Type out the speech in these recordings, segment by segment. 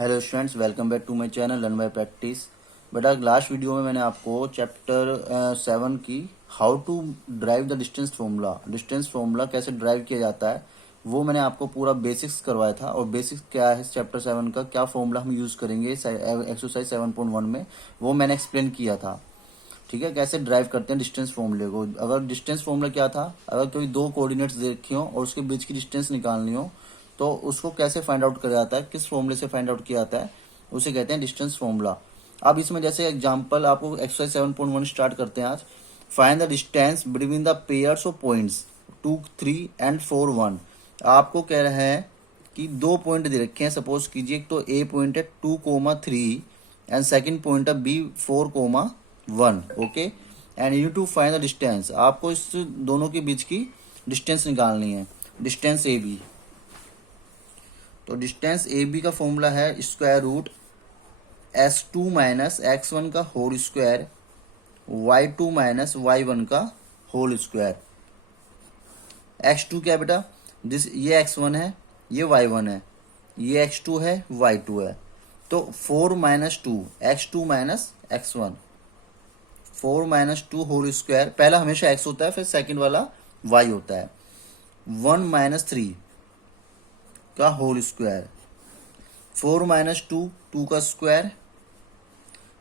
Hello students, welcome back to my channel learn by practice. बेटा last video में मैंने आपको चैप्टर 7 की how to drive the distance formula कैसे drive किया जाता है वो मैंने आपको पूरा बेसिक्स करवाया था। और बेसिक्स क्या है चैप्टर 7 का, क्या फार्मूला हम यूज करेंगे एक्सरसाइज 7.1 में, वो मैंने एक्सप्लेन किया था। ठीक है, कैसे ड्राइव करते हैं डिस्टेंस फॉर्मूले को। अगर डिस्टेंस फॉर्मूला क्या था, अगर कोई दो कोऑर्डिनेट्स देखी हो और उसके बीच की डिस्टेंस निकालनी हो तो उसको कैसे फाइंड आउट किया जाता है, किस फॉर्मूले से फाइंड आउट किया जाता है, उसे कहते हैं डिस्टेंस फॉर्मूला। अब इसमें जैसे एग्जांपल आपको एक्सरसाइज 7.1 स्टार्ट करते हैं आज। Find the distance between the pairs of points 2, 3 and 4, 1। आपको कह रहे हैं कि दो पॉइंट दे रखे हैं। सपोज कीजिए तो ए पॉइंट है 2,3 एंड सेकंड पॉइंट है B 4,1। Okay, and you to find the distance. आपको इस दोनों के बीच की डिस्टेंस निकालनी है, डिस्टेंस ए बी। तो डिस्टेंस ए बी का फॉर्मूला है square root S2 minus x1 का whole square y2 minus y1 का होल स्क्वायर। x2 क्या बेटा, ये x1 है, ये y1 है, ये x2 है, y2 है। तो 4 minus 2 x2 minus x1, 4 minus 2 whole square. पहला हमेशा x होता है, फिर सेकंड वाला y होता है। 1 माइनस 3 का होल स्क्वायर, 4 माइनस 2 2 का स्क्वायर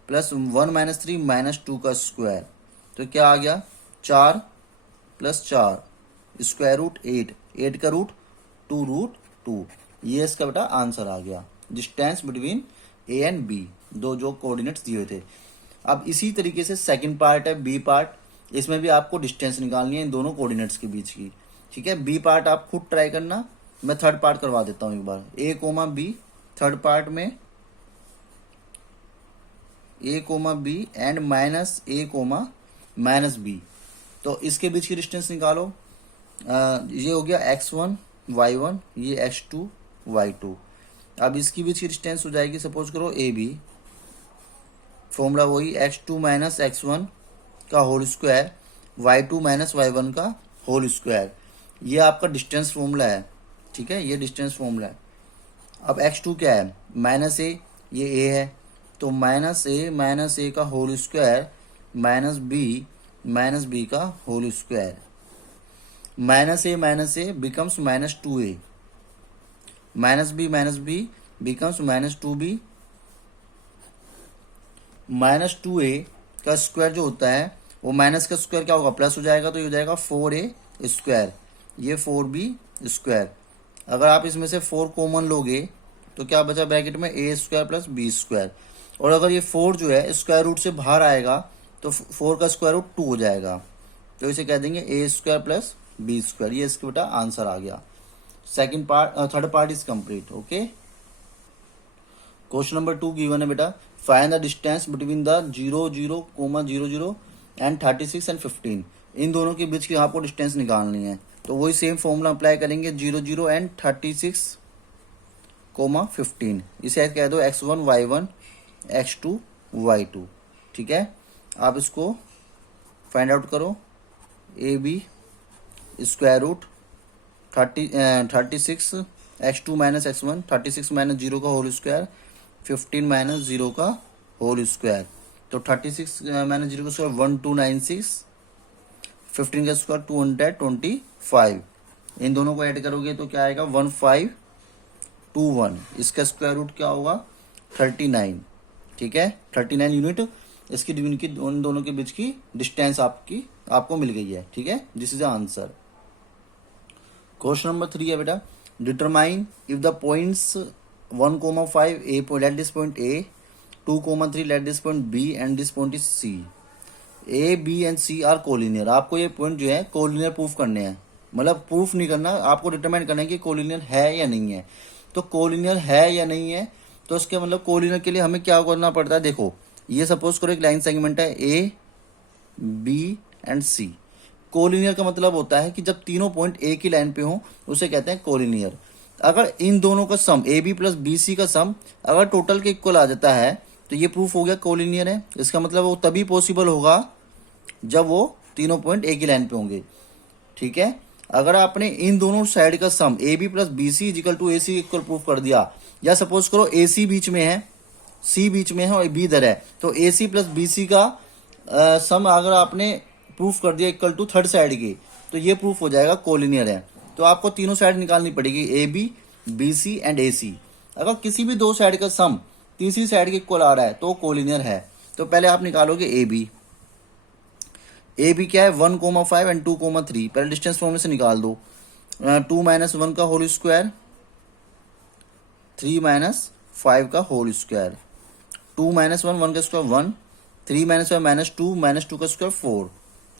प्लस 1 माइनस 3 माइनस 2 का स्क्वायर। तो क्या आ गया, 4 प्लस 4 स्क्वायर रूट 8, 8 का रूट 2 रूट 2। ये इसका बेटा आंसर आ गया, distance between A and B, दो जो कोऑर्डिनेट्स दिए थे। अब इसी तरीके से सेकंड पार्ट है बी पार्ट। इसमें भी आपको डिस्टेंस निकालनी है इन दोनों कोऑर्डिनेट्स के बीच की। ठीक है, बी पार्ट आप खुद ट्राई करना, मैं थर्ड पार्ट करवा देता हूं एक बार। A comma B, third part में A comma B and minus A comma minus B. तो इसके बीच की डिस्टेंस निकालो। ये हो गया x1 y1, ये x2 y2। अब इसकी बीच की डिस्टेंस हो जाएगी, सपोज करो ए बी। फॉर्मूला वही x2 माइनस x1 का whole square y2 minus y1 का होल स्क्वायर। ये आपका डिस्टेंस फॉर्मूला है। ठीक है, ये डिस्टेंस फॉर्मूला है। अब x2 क्या है, माइनस ए, ये a है, तो माइनस ए का होल स्क्वायर माइनस बी का whole square. Minus A becomes minus 2a, minus B becomes minus 2b। Minus 2a का स्क्वायर जो होता है वो माइनस का स्क्वायर क्या होगा, प्लस हो जाएगा, तो ये हो जाएगा 4a स्क्वायर, ये 4b स्क्वायर। अगर आप इसमें से 4 कॉमन लोगे तो क्या बचा ब्रैकेट में, ए स्क्वायर प्लस बी स्क्वायर। और अगर ये 4 जो है स्क्वायर रूट से बाहर आएगा तो 4 का स्क्वायर रूट 2 हो जाएगा, तो इसे कह देंगे ए स्क्वायर प्लस बी स्क्वायर। ये इसका बेटा आंसर आ गया। Second part, third part is complete. Okay, question number 2 given है बेटा, find the distance between the 0, 0, 0 and 36 and 15। इन दोनों के बीच की आपको डिस्टेंस निकालनी है। तो वही सेम फॉर्मूला अप्लाई करेंगे, 0, 0 एंड 36, 15। इसे कह दो x1 y1 x2 y2। ठीक है, आप इसको फाइंड आउट करो। A B square root 36 x2 minus x1, 36 minus 0 का होल स्क्वायर, 15 माइनस 0 का होल स्क्वायर। तो 36 माइनस 0 का स्क्वायर 1296, 15 का स्क्वायर 225। इन दोनों को ऐड करोगे तो क्या आएगा, 1521। इसका स्क्वायर रूट क्या होगा, 39। ठीक है, 39 यूनिट इसकी की उन दोनों के बीच की डिस्टेंस आपको मिल गई है। ठीक है, this is the answer. Question number 3 है बेटा, determine if the points 1,5 A let this point A, 2,3 let this point B and this point is C. A B and C are collinear. आपको ये point जो है collinear proof करने हैं, मतलब proof नहीं करना, आपको डिटरमाइन करना है कि कोलिनियर है या नहीं है। तो कोलिनियर है या नहीं है, तो इसके मतलब कोलिनियर के लिए हमें क्या करना पड़ता है। देखो, ये सपोज करो एक लाइन सेगमेंट है A B and C. Collinear का मतलब होता है कि जब तीनों पॉइंट एक ही लाइन पे हो उसे कहते हैं कोलिनियर। अगर इन दोनों का sum A B plus B C का सम अगर टोटल के इक्वल आ जाता है तो ये प्रूफ हो गया कोलिनियर है। इसका मतलब वो तभी पॉसिबल होगा जब वो तीनों पॉइंट एक ही लाइन पे होंगे। ठीक है, अगर आपने इन दोनों साइड का sum A B plus B C equal to A C equal proof कर दिया या सपोज करो ए सी बीच में है, सी बीच में है और बी इधर है, तो ए सी प्लस बी सी का सम अगर आपने प्रूफ कर दिया इक्वल टू थर्ड साइड की, तो ये प्रूफ हो जाएगा कोलिनियर है। तो आपको तीनों साइड निकालनी पड़ेगी, A B, B C and A C. अगर किसी भी दो साइड का सम तीसरी साइड के इक्वल आ रहा है तो कोलिनियर है। तो पहले आप निकालोगे ए बी। ए बी क्या है, 1,5 एंड 2,3। पहले डिस्टेंस फॉर्मूले से निकाल दो। 2 माइनस 1 का होल स्क्वायर, 3 माइनस 5 का होल स्क्वायर। 2 माइनस 1 का स्क्वायर 1, 3 माइनस 5 माइनस 2 का स्क्वायर 4।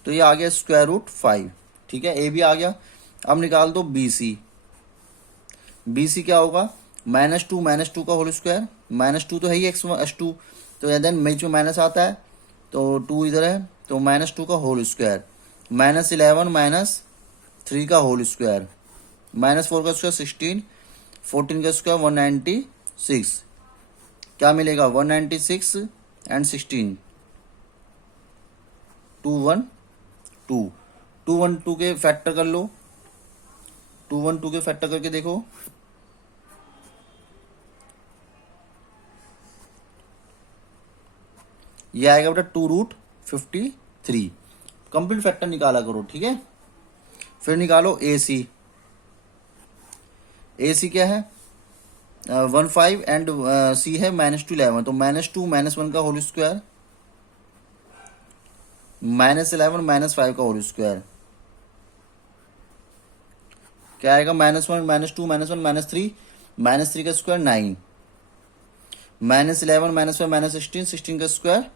तो ये आ गया स्क्वायर रूट 5। ठीक है, ए बी आ गया। अब निकाल दो बी सी। बी सी क्या होगा, -2 का होल स्क्वायर, -2 तो है ही x2, तो देन बीच में माइनस आता है तो 2 इधर है, तो -2 का होल स्क्वायर, -11 -3 का होल स्क्वायर, -4 का स्क्वायर 16, 14 का स्क्वायर 196। क्या मिलेगा, 196 एंड 16, 212। 212 के फैक्टर कर लो, 212 के फैक्टर करके देखो। ये आएगा बेटा 2√53। कंप्लीट फैक्टर निकाला करो, ठीक है। फिर निकालो ए सी। ए सी क्या है, 15 एंड सी है -2 11, तो -2 -1 का होल स्क्वायर, -11 -5 का होल स्क्वायर। क्या आएगा, -1 -2 -1 -3, -3 का स्क्वायर 9, -11 -5 -16, 16 का स्क्वायर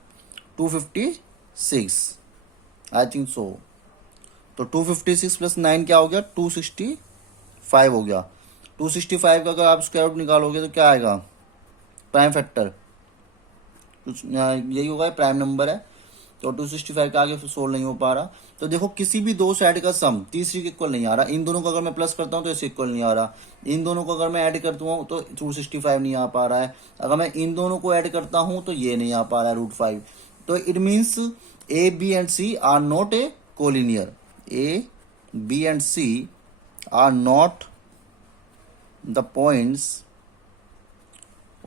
256, आई थिंक सो। तो 256 प्लस 9 क्या हो गया, 265 हो गया। 265 का अगर आप स्क्वायर रूट निकालोगे तो क्या आएगा, प्राइम फैक्टर कुछ यही होगा, प्राइम नंबर है। तो 265 का आगे सोल्व नहीं हो पा रहा। तो देखो किसी भी दो साइड का सम तीसरी के इक्वल नहीं आ रहा। इन दोनों को अगर मैं प्लस करता हूं तो इसके इक्वल नहीं आ रहा। इन दोनों को अगर मैं ऐड करता हूं तो 265 नहीं आ पा रहा है। अगर मैं इन दोनों को ऐड करता हूं तो ये नहीं आ पा रहा है, √5। तो it means A B and C are not a collinear. A B and C are not the points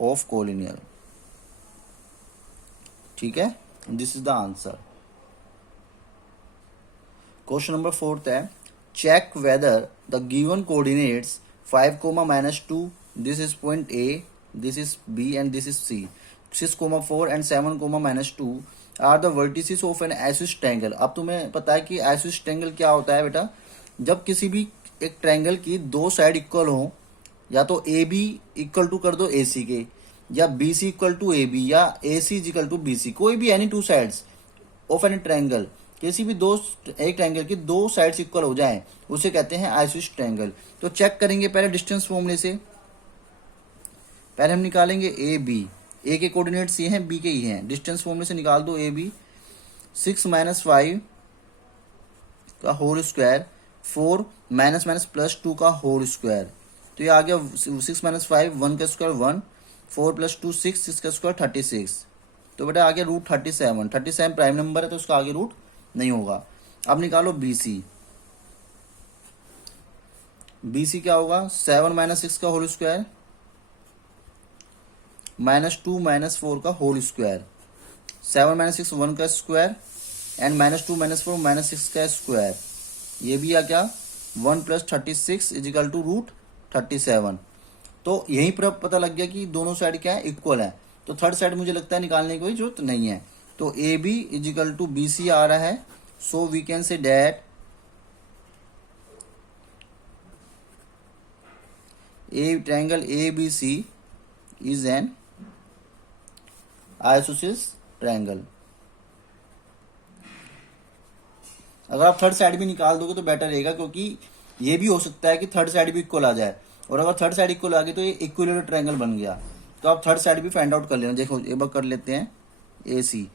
of collinear. ठीक है, this is the answer. Question number 4 है, check whether the given coordinates 5, -2, this is point A, this is B and this is C, 6, 4 and 7, -2 are the vertices of an isosceles triangle. अब तुम्हें पता है कि isosceles triangle क्या होता है बेटा, जब किसी भी एक ट्रायंगल की दो साइड इक्वल हो, या तो ए बी इक्वल टू कर दो ए सी के, या B C equal to A B, या A C equal to B C, कोई भी any two sides of an triangle, किसी भी एक ट्रायंगल की दो साइड्स इक्वल हो जाएं, उसे कहते हैं आइसोसेलेस ट्रायंगल। तो चेक करेंगे पहले डिस्टेंस फॉर्मूले से। पहले हम निकालेंगे ए बी। ए के कोऑर्डिनेट्स ये हैं, बी के ही हैं। डिस्टेंस फॉर्मूले से निकाल दो ए बी। 6 - 5 का होल स्क्वायर, 4 -+2 का होल स्क्वायर। तो ये आ गया 6 - 5, 1 का स्क्वायर 1, 4 + 2 6, 6 का स्क्वायर 36। तो बेटा आ गया √37। 37 प्राइम नंबर है तो उसका आगे रूट नहीं होगा। अब निकालो बी सी। बी सी क्या होगा, 7 - 6 का होल स्क्वायर, -2 -4 का होल स्क्वायर। 7 - 6 1 का स्क्वायर एंड -2 -4 -6 का स्क्वायर। ये भी आ क्या, 1 + 36 = √37। तो यहीं पर पता लग गया कि दोनों साइड क्या है, इक्वल है। तो थर्ड साइड मुझे लगता है निकालने की कोई जरूरत नहीं है। तो ए बी = बी सी आ रहा है। So we can say that a triangle A B C is an isosceles triangle. अगर आप थर्ड साइड भी निकाल दोगे तो बेटर रहेगा, क्योंकि ये भी हो सकता है कि थर्ड साइड भी इक्वल आ जाए, और अगर थर्ड साइड इक्वल आ गई तो ये इक्विलेटरल ट्रायंगल बन गया। तो आप थर्ड साइड भी फाइंड आउट कर लेना। देखो एक बार कर लेते हैं। ए सी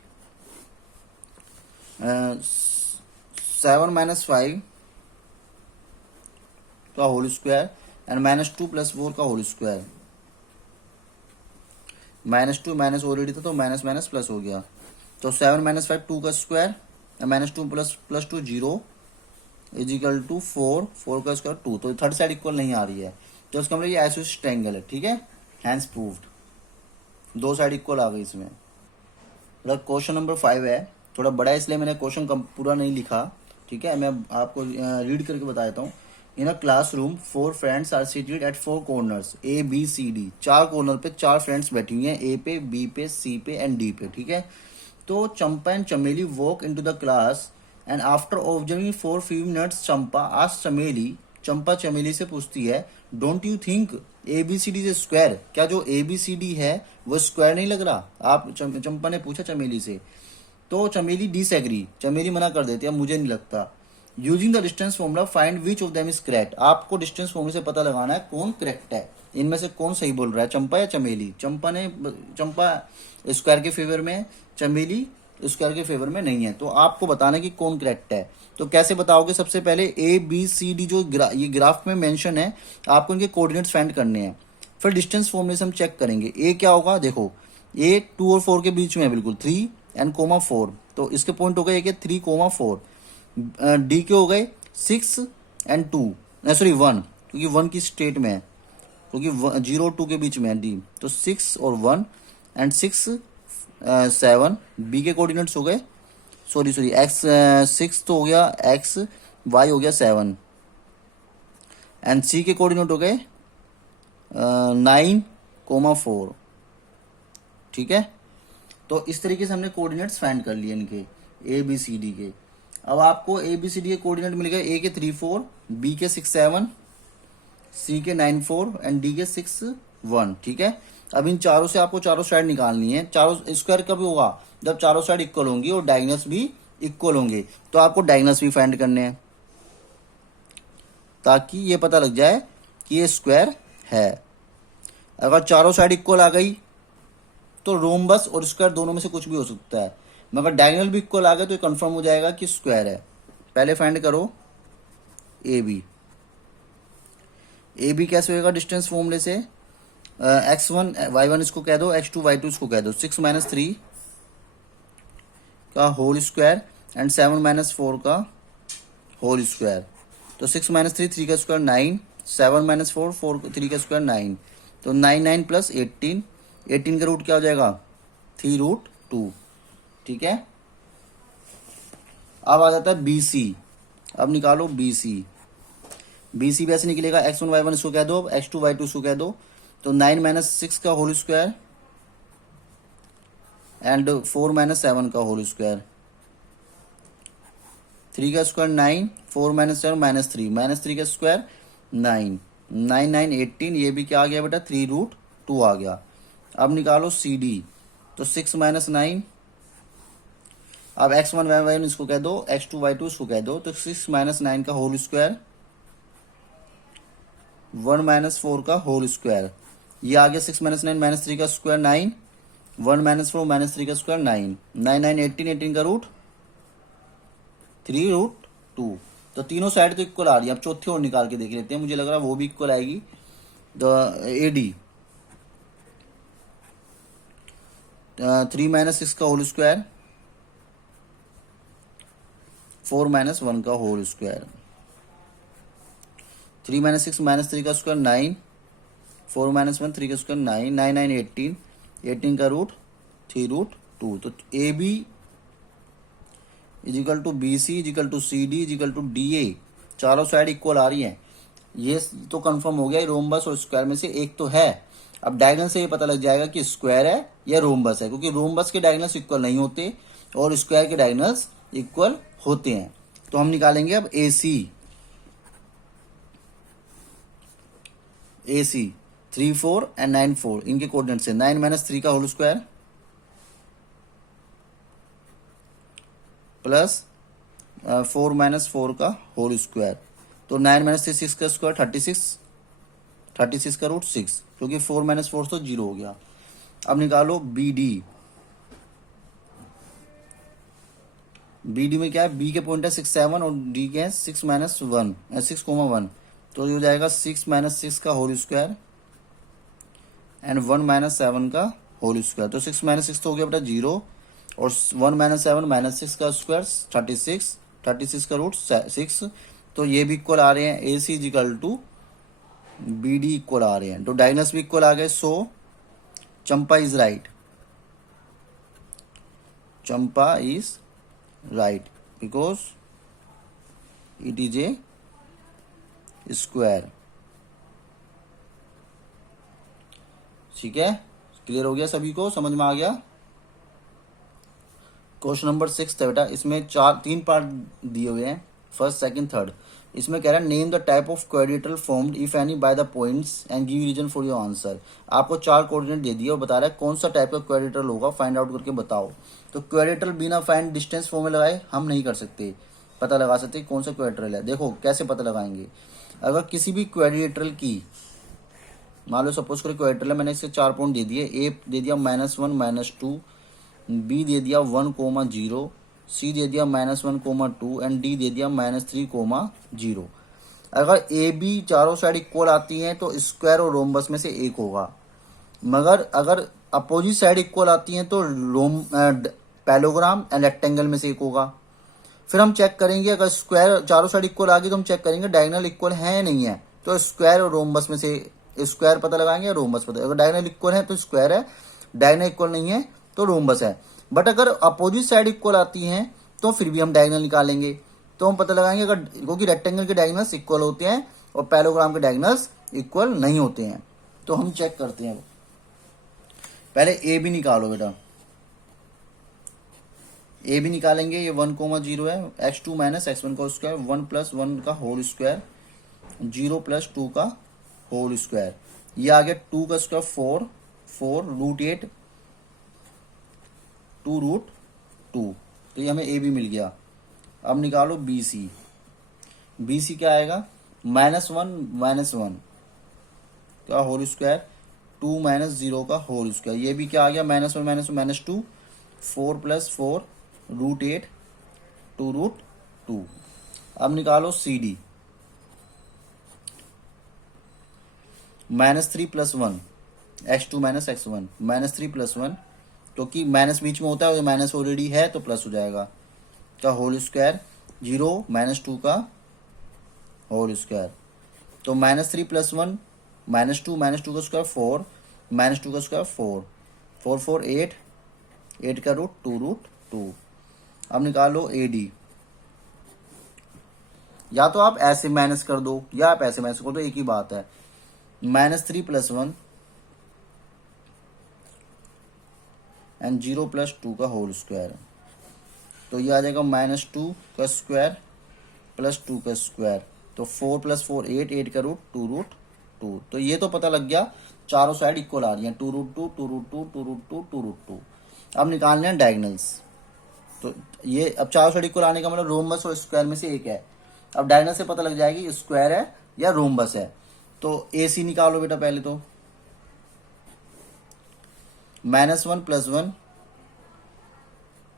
7 - 5 का होल स्क्वायर एंड -2 + 4 का होल स्क्वायर। -2 माइनस ऑलरेडी था तो माइनस माइनस प्लस हो गया। तो 7 - 5 2 का स्क्वायर, -2 + 2 0 = 4, 4 का स्क्वायर 2। तो थर्ड साइड इक्वल नहीं आ रही है, तो इसका मतलब ये आइसोसेलेस ट्रायंगल है। ठीक है, हैंस प्रूव्ड, दो साइड इक्वल आ गई इसमें। मतलब क्वेश्चन नंबर 5 है, थोड़ा बड़ा है इसलिए मैंने क्वेश्चन पूरा नहीं लिखा, ठीक है। मैं आपको रीड करके बता देता हूँ। In a classroom 4 friends are seated at 4 corners A B C D, 4 corner पे 4 फ्रेंड्स बैठी हुई हैं, ए पे, बी पे, सी पे एंड डी पे, ठीक है। तो Champa and Chameli walk into the class and after observing for few minutes Champa asked Chameli, Champa Chameli से पूछती है, don't you think A B C D is square, क्या जो ए बी सी डी है वो स्क्वायर नहीं लग रहा? आप चंपा ने पूछा चमेली से। तो चमेली डिसएग्री, चमेली मना कर देती है, मुझे नहीं लगता। Using the distance formula find which of them is correct, आपको डिस्टेंस फॉर्मूले से पता लगाना है कौन करेक्ट है, इनमें से कौन सही बोल रहा है, चंपा या चमेली। चंपा स्क्वायर के फेवर में, चमेली स्क्वायर के फेवर में नहीं है। तो आपको बताना है कि कौन करेक्ट है। तो कैसे बताओगे? सबसे पहले ए बी सी डी जो ये ग्राफ में मेंशन है, आपको इनके कोऑर्डिनेट्स फाइंड करने हैं। फिर डिस्टेंस फॉर्मूले से हम चेक करेंगे। ए क्या होगा? देखो ए 2 और 4 के बीच में है, बिल्कुल 3 एंड 4, तो इसके पॉइंट हो गए एक 3, 4। डी के हो गए 6 एंड 2, सॉरी 1, क्योंकि 1 की स्टेट में है, क्योंकि 0 और 2 के बीच में है डी। तो 6 और 1 एंड 6 7। बी के कोऑर्डिनेट्स हो गए, सॉरी एक्स 6 तो हो गया, एक्स वाई हो गया 7 एंड सी के कोऑर्डिनेट हो गए 9, 4, ठीक है। तो इस तरीके से हमने कोऑर्डिनेट्स फाइंड कर लिए इनके ए बी सी डी के। अब आपको ए बी सी डी के कोऑर्डिनेट मिल गए, ए के 3 4, बी के 6 7, सी के 9 4 एंड डी के 6 1, ठीक है। अब इन चारों से आपको चारों साइड निकालनी है। चारों स्क्वायर कब होगा? जब चारों साइड इक्वल होंगी और डायगोनल्स भी इक्वल होंगे। तो आपको डायगोनल्स भी फाइंड करने हैं ताकि ये पता लग जाए कि ये स्क्वायर है। अगर चारों साइड इक्वल आ गई तो रोम्बस और स्क्वायर दोनों में से कुछ भी हो सकता है, मगर डायगोनल भी इक्वल आ गए तो ये कंफर्म हो जाएगा कि स्क्वायर है। पहले फाइंड करो ए बी। ए बी कैसे होगा? डिस्टेंस फॉर्मूले से x1 y1 इसको कह दो, x2 y2 इसको कह दो, 6 - 3 का होल स्क्वायर एंड 7 - 4 का होल स्क्वायर। तो 6 - 3 3 का स्क्वायर 9, 7 - 4 4 3 का स्क्वायर 9, तो 9 9 + 18, 18 का रूट क्या हो जाएगा? 3√2, ठीक है। अब आ जाता है बी सी। अब निकालो बी सी। बी सी भी ऐसे निकलेगा, x1 y1 इसको कह दो, x2 y2 इसको कह दो, तो 9 - 6 का होल स्क्वायर एंड 4 - 7 का होल स्क्वायर, 3 का स्क्वायर 9, 4 - 7 -3, -3 का स्क्वायर 9, 9 9 18, ये भी क्या आ गया बेटा? 3√2 आ गया। अब निकालो सी डी। तो 6 - 9, अब x1 y1 इसको कह दो, x2 y2 इसको कह दो, तो 6 - 9 का होल स्क्वायर, 1 - 4 का होल स्क्वायर, ये आ गया 6 - 9 -3 का स्क्वायर 9, 1 - 4 -3 का स्क्वायर 9, 9 9 18, 18 का रूट 3√2। तो तीनों साइड तो इक्वल आ रही है। अब चौथी और निकाल के देख लेते हैं, मुझे लग रहा है वो भी इक्वल आएगी। द ए डी 3 - 6 का होल स्क्वायर, 4 - 1 का होल स्क्वायर, 3 - 6 -3 का स्क्वायर 9, 4 - 1 3 का स्क्वायर 9, 9 9 18, 18 का रूट 3√2। तो A B equal to B C equal to C D equal to D A, चारों साइड इक्वल आ रही हैं। ये तो कंफर्म हो गया, रोम्बस और स्क्वायर में से एक तो है। अब डायगोनल से ये पता लग जाएगा कि स्क्वायर है या रोम्बस है, क्योंकि रोम्बस के डायगोनल्स इक्वल नहीं होते और स्क्वायर के डायगोनल्स इक्वल होते हैं। तो हम निकालेंगे अब ए सी। ए सी 3 4 एंड 9 4 इनके कोऑर्डिनेट से 9 - 3 का होल स्क्वायर प्लस 4 - 4 का होल स्क्वायर। तो 9 - 3 6 का स्क्वायर 36, 36 का रूट 6, क्योंकि 4 - 4 तो 0 हो गया। अब निकालो बी डी। बी डी में क्या है? बी के पॉइंट है 6 7 और डी के है 6 - 1 6,1, तो ये हो जाएगा 6 - 6 का होल स्क्वायर एंड 1 - 7 का होल स्क्वायर। तो 6 - 6 तो हो गया बेटा 0 और 1 - 7 -6 का स्क्वायर 36, 36 का रूट 6, तो ये भी इक्वल आ रहे हैं। A C equal to B D equal आ रहे हैं, तो डायगोनल्स भी इक्वल आ गए। So Champa is right, Champa is right because it is a square. ठीक है, क्लियर हो गया सभी को, समझ में आ गया। क्वेश्चन नंबर 6 है बेटा, इसमें तीन पार्ट दिए हुए हैं, फर्स्ट सेकंड थर्ड। इसमें कह रहा है name the type of quadrilateral formed if any by the points and give reason for your answer. आपको 4 कोऑर्डिनेट दे दिए और बता रहा है कौन सा टाइप का क्वाड्रिलेटरल होगा, फाइंड आउट करके बताओ। तो क्वाड्रिलेटरल बिना फाइंड डिस्टेंस फॉर्मूला लगाए हम नहीं कर सकते, पता लगा सकते कौन सा क्वाड्रिलेटरल है। देखो कैसे पता लगाएंगे, अगर किसी भी क्वाड्रिलेटरल की मान लो सपोज करो क्वाड्रिलेटरल है, मैंने इसके 4 पॉइंट दे दिए, ए दे दिया -1 -2, बी दे दिया 1,0, सी दे दिया -1,2 एंड डी दे दिया -3,0। अगर ए बी चारों साइड इक्वल आती हैं तो स्क्वायर और रोम्बस में से एक होगा, मगर अगर अपोजिट साइड इक्वल आती हैं तो पैलोग्राम एंड रेक्टेंगल में से एक होगा। फिर हम चेक करेंगे अगर स्क्वायर चारों साइड इक्वल आ गई तो हम चेक करेंगे डायगोनल इक्वल है या नहीं है, तो स्क्वायर और रोम्बस में से स्क्वायर पता लगाएंगे, रोम्बस पता। अगर डायगोनल इक्वल है तो स्क्वायर है, डायगोनल इक्वल नहीं है तो रोम्बस है। बट अगर अपोजिट साइड इक्वल आती हैं तो फिर भी हम डायगोनल निकालेंगे, तो हम पता लगाएंगे अगर, क्योंकि रेक्टेंगल के डायगोनल्स इक्वल होते हैं और पैलोग्राम के डायगोनल्स इक्वल नहीं होते हैं। तो हम चेक करते हैं, पहले ए बी निकालो बेटा, ए बी निकालेंगे। ये 1,0 है, x2 - x1 का स्क्वायर, 1 + 1 का होल स्क्वायर, 0 + 2 का होल स्क्वायर, ये आ गया 2 का स्क्वायर 4, 4 √8 2√2, तो ये हमें ए बी मिल गया। अब निकालो बी सी, बी सी क्या आएगा, -1 का होल स्क्वायर, 2 - 0 का होल स्क्वायर, ये भी क्या आ गया -1 - 2, 4 + 4 √8 2√2। अब निकालो सी डी, -3 + 1 x2 - x1, -3 + 1, क्योंकि माइनस बीच में होता है, माइनस ऑलरेडी है तो प्लस हो जाएगा, का होल स्क्वायर, 0 - 2 का होल स्क्वायर, तो -3 + 1 -2 -2 का स्क्वायर 4, -2 का स्क्वायर 4, 4 4 8, 8 का रूट 2√2। अब निकालो ए डी, या तो आप ऐसे माइनस कर दो या आप ऐसे माइनस कर दो, एक ही बात है। -3 + 1 एंड 0 + 2 का होल स्क्वायर, तो ये आ जाएगा -2 का स्क्वायर + 2 का स्क्वायर, तो 4 + 4 8, 8 का रूट 2√2। तो ये तो पता लग गया चारों साइड इक्वल आ रही हैं, 2√2 2√2 2√2 2√2। अब निकालने हैं डायगोनल्स, तो ये अब चारों साइड इक्वल आने का मतलब रोम्बस और स्क्वायर में से एक है। अब डायगोनल से पता लग जाएगी स्क्वायर है या रोम्बस है। तो ए सी निकालो बेटा, पहले तो -1 + 1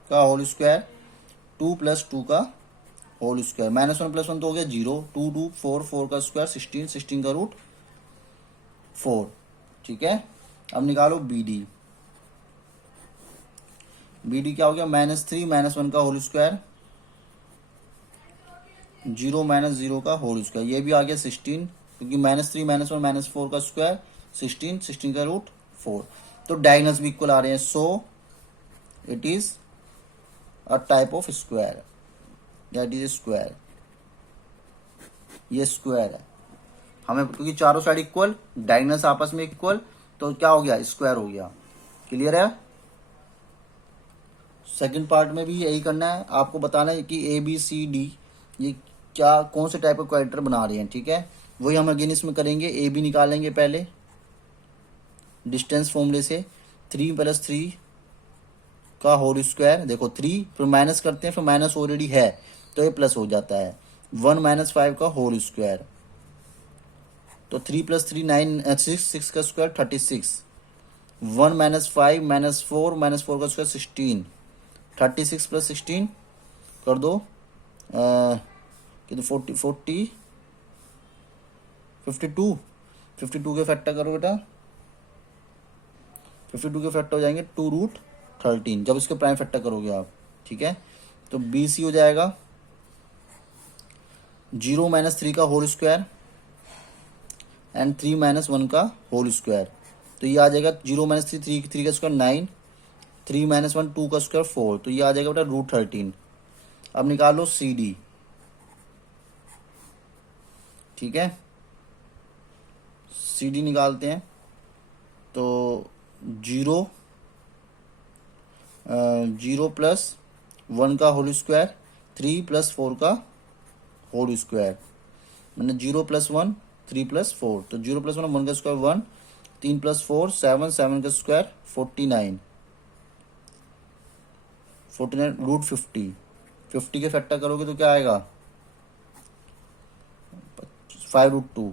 का होल स्क्वायर, 2 + 2 का होल स्क्वायर, -1 + 1 तो हो गया 0, 2 2 4 4 का स्क्वायर 16, 16 का रूट 4। ठीक है, अब निकालो बी डी, बी डी क्या हो गया, -3 - 1 का होल स्क्वायर, 0 - 0 का होल स्क्वायर, ये भी आ गया 16, क्योंकि -3 - 1 -4 का स्क्वायर 16, 16 का रूट 4। तो डायगोनल्स भी इक्वल आ रहे हैं, so it is a type of square, that is square, ये स्क्वायर है हमें, क्योंकि चारों साइड इक्वल, डायगोनल्स आपस में इक्वल, तो क्या हो गया, स्क्वायर हो गया। क्लियर है। सेकंड पार्ट में भी यही करना है, आपको बताना है कि ए बी सी डी ये क्या कौन से टाइप का क्वाड्रेटर बना रहे हैं। ठीक है, वही हम अगेन इसमें करेंगे। ए बी निकालेंगे पहले डिस्टेंस फॉर्मूले से, 3 + 3 का होल स्क्वायर, देखो 3 फिर माइनस करते हैं, फिर माइनस ऑलरेडी है तो ये प्लस हो जाता है, 1 - 5 का होल स्क्वायर, तो 3 + 3 9 6, 6 का स्क्वायर 36, 1 - 5 -4 -4 का स्क्वायर 16, 36 + 16 कर दो कितने 40 40 52, 52 के फैक्टर करो बेटा, 52 के फैक्टर हो जाएंगे 2√13 जब इसके प्राइम फैक्टर करोगे आप। ठीक है, तो बी सी हो जाएगा 0 - 3 का होल स्क्वायर एंड 3 माइनस 1 का होल स्क्वायर। तो ये आ जाएगा 0 माइनस 3, 3 का स्क्वायर 9, 3 माइनस 1 2 का स्क्वायर 4, तो ये आ जाएगा बेटा √13। अब निकालो CD, ठीक है, CD निकालते हैं। तो 0 प्लस 1 का होल स्क्वायर, 3 प्लस 4 का होल स्क्वायर, मैंने 0 प्लस 1 3 प्लस 4, तो 0 प्लस 1 का स्क्वायर 1, 3 प्लस 4 7, 7 का स्क्वायर 49, √50। 50 के फैक्टर करोगे तो क्या आएगा 5√2,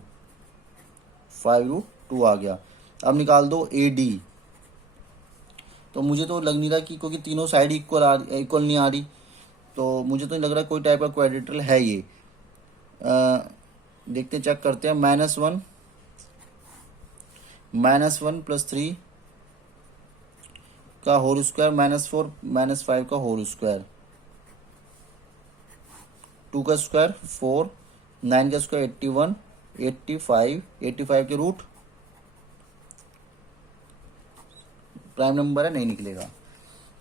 5√2 आ गया। अब निकाल दो AD। तो मुझे तो लग नहीं रहा कि, क्योंकि तीनों साइड इक्वल नहीं आ रही, तो मुझे तो नहीं लग रहा कोई टाइप का क्वाड्रेटरल है ये। देखते चेक करते हैं। -1 प्लस 3 का होल स्क्वायर, -4 माइनस 5 का होल स्क्वायर, 2 का स्क्वायर 4, 9 का स्क्वायर 81, 85 के रूट, प्राइम नंबर है नहीं निकलेगा।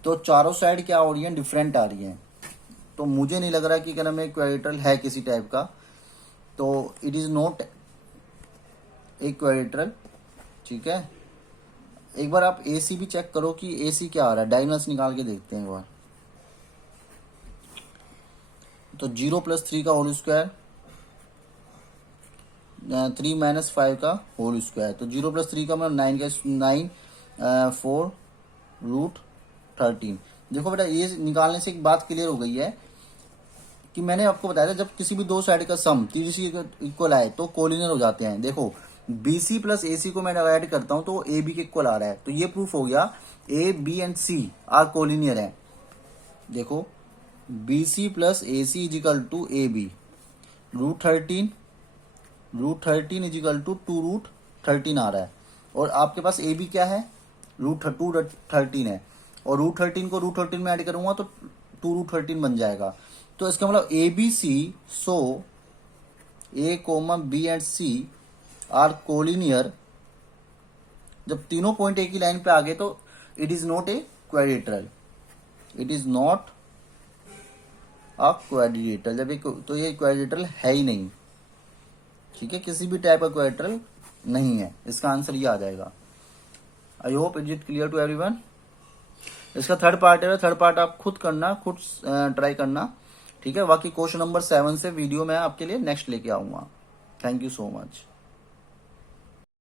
तो चारों साइड क्या हो रही है, डिफरेंट आ रही हैं। तो मुझे नहीं लग रहा कि क्या नाम है क्वाड्रेटरल है किसी टाइप का, तो it is not a quadrilateral, ठीक है। एक बार आप AC भी चेक करो कि AC क्या आ रहा है, डायगोनल्स निकाल के देखते हैं एक बार। तो 0 प्लस 3 का होल स्क्वायर, 3 माइनस 5 का होल स्क्वायर, तो 0 प्लस 3 का मतलब 9 4 √13। देखो बेटा ये निकालने से एक बात क्लियर हो गई है कि मैंने आपको बताया था जब किसी भी दो साइड का सम 30 इक्वल आए तो कोलिनियर हो जाते हैं। देखो BC प्लस AC को मैं ऐड करता हूं तो AB के इक्वल आ रहा है, तो ये प्रूफ हो गया A, B and C are collinear है। देखो BC plus AC is equal to AB, √13 is equal to 2√13 आ रहा है, और आपके पास AB क्या है √213 है, और √13 को √13 में ऐड करूंगा तो 2√13 बन जाएगा। तो इसका मतलब ABC, so A, B and C are collinear. जब तीनों पॉइंट एक ही लाइन पे आ गए तो it is not a quadrilateral, it is not a quadrilateral. जब एक तो ये क्वाड्रिलेटरल है ही नहीं, ठीक है, किसी भी टाइप का क्वाड्रिलेटरल नहीं है। इसका आंसर ये आ जाएगा। I hope it is clear to everyone. इसका थर्ड पार्ट है, थर्ड पार्ट आप खुद करना, खुद ट्राई करना, ठीक है। बाकी क्वेश्चन नंबर 7 से वीडियो मैं आपके लिए नेक्स्ट लेके आऊंगा। Thank you so much.